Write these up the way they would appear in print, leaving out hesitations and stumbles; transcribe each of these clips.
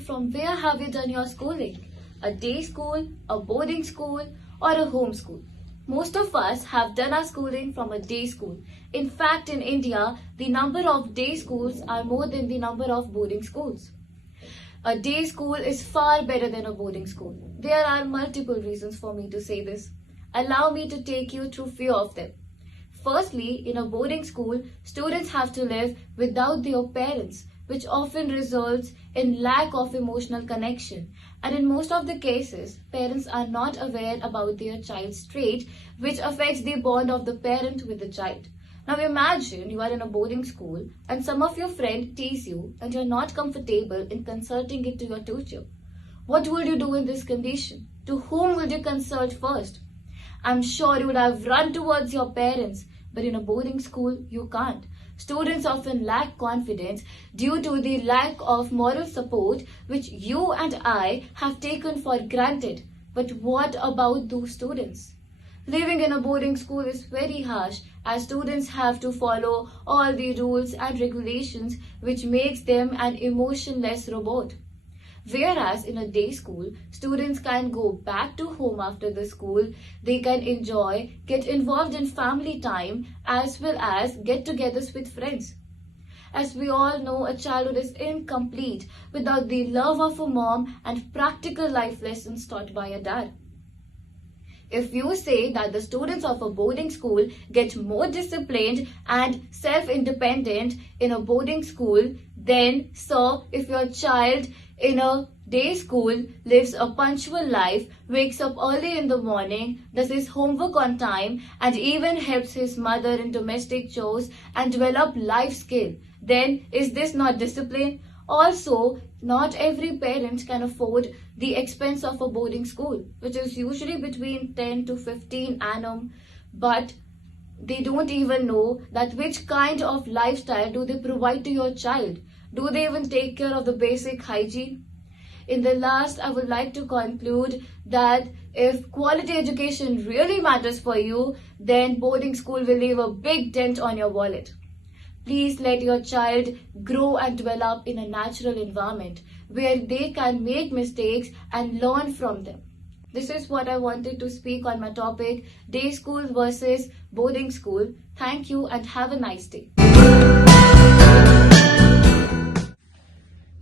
from where have you done your schooling? A day school, a boarding school, or a home school? Most of us have done our schooling from a day school. In fact, in India, the number of day schools are more than the number of boarding schools. A day school is far better than a boarding school. There are multiple reasons for me to say this. Allow me to take you through few of them. Firstly, in a boarding school, students have to live without their parents, which often results in lack of emotional connection. And in most of the cases, parents are not aware about their child's trait, which affects the bond of the parent with the child. Now imagine you are in a boarding school and some of your friends tease you and you're not comfortable in consulting it to your tutor. What would you do in this condition? To whom would you consult first? I'm sure you would have run towards your parents, but in a boarding school, you can't. Students often lack confidence due to the lack of moral support which you and I have taken for granted. But what about those students? Living in a boarding school is very harsh as students have to follow all the rules and regulations which makes them an emotionless robot. Whereas in a day school, students can go back to home after the school, they can enjoy, get involved in family time as well as get-togethers with friends. As we all know, a childhood is incomplete without the love of a mom and practical life lessons taught by a dad. If you say that the students of a boarding school get more disciplined and self-independent in a boarding school, then, sir, if your child in a day school lives a punctual life, wakes up early in the morning, does his homework on time, and even helps his mother in domestic chores and develop life skill, then is this not discipline? Also, not every parent can afford the expense of a boarding school, which is usually between 10 to 15 annum, but they don't even know that which kind of lifestyle do they provide to your child. Do they even take care of the basic hygiene? In the last, I would like to conclude that if quality education really matters for you, then boarding school will leave a big dent on your wallet. Please let your child grow and develop in a natural environment where they can make mistakes and learn from them. This is what I wanted to speak on my topic, day school versus boarding school. Thank you and have a nice day.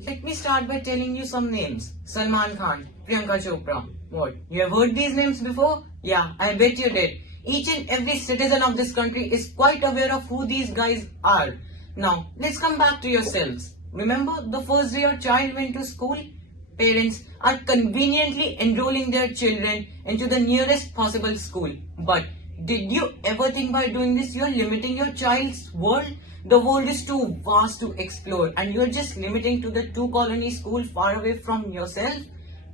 Let me start by telling you some names. Salman Khan, Priyanka Chopra. What? You have heard these names before? Yeah, I bet you did. Each and every citizen of this country is quite aware of who these guys are. Now, let's come back to yourselves. Remember the first day your child went to school? Parents are conveniently enrolling their children into the nearest possible school. But did you ever think by doing this you are limiting your child's world? The world is too vast to explore and you are just limiting to the two-colony school far away from yourself.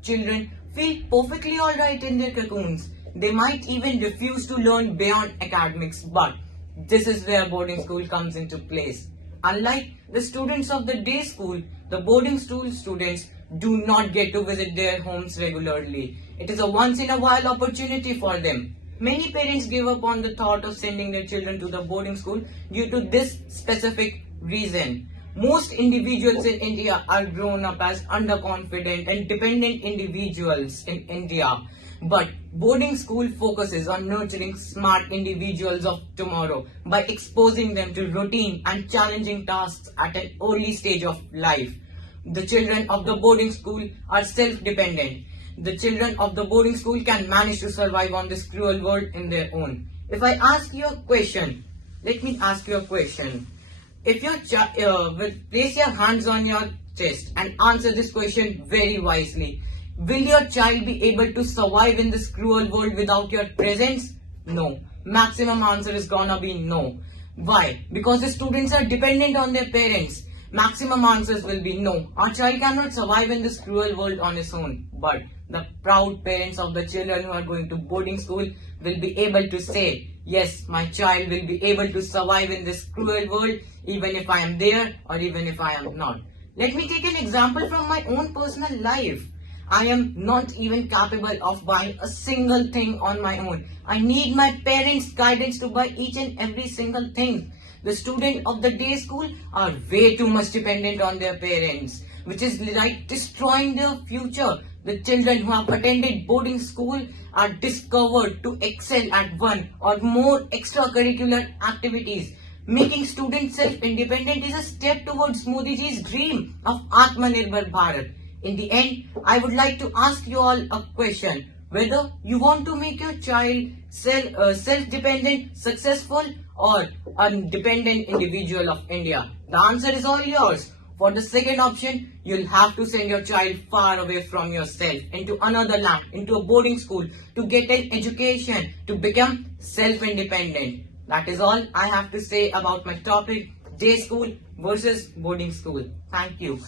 Children feel perfectly alright in their cocoons. They might even refuse to learn beyond academics, but this is where boarding school comes into place. Unlike the students of the day school, the boarding school students do not get to visit their homes regularly. It is a once-in-a-while opportunity for them. Many parents give up on the thought of sending their children to the boarding school due to this specific reason. Most individuals in India are grown up as underconfident and dependent individuals in India. But boarding school focuses on nurturing smart individuals of tomorrow by exposing them to routine and challenging tasks at an early stage of life. The children of the boarding school are self-dependent. The children of the boarding school can manage to survive on this cruel world in their own. If I ask you a question, let me ask you a question. If your child will place your hands on your chest and answer this question very wisely. Will your child be able to survive in this cruel world without your presence? No. Maximum answer is gonna be no. Why? Because the students are dependent on their parents. Maximum answers will be no. Our child cannot survive in this cruel world on his own. But the proud parents of the children who are going to boarding school will be able to say, yes, my child will be able to survive in this cruel world even if I am there or even if I am not. Let me take an example from my own personal life. I am not even capable of buying a single thing on my own. I need my parents' guidance to buy each and every single thing. The students of the day school are way too much dependent on their parents. which is like destroying their future. The children who have attended boarding school are discovered to excel at one or more extracurricular activities. Making students self-independent is a step towards Modi ji's dream of Atmanirbhar Bharat. In the end, I would like to ask you all a question. Whether you want to make your child self-dependent, successful or a dependent individual of India. The answer is all yours. For the second option, you'll have to send your child far away from yourself, into another land, into a boarding school, to get an education, to become self-independent. That is all I have to say about my topic, day school versus boarding school. Thank you.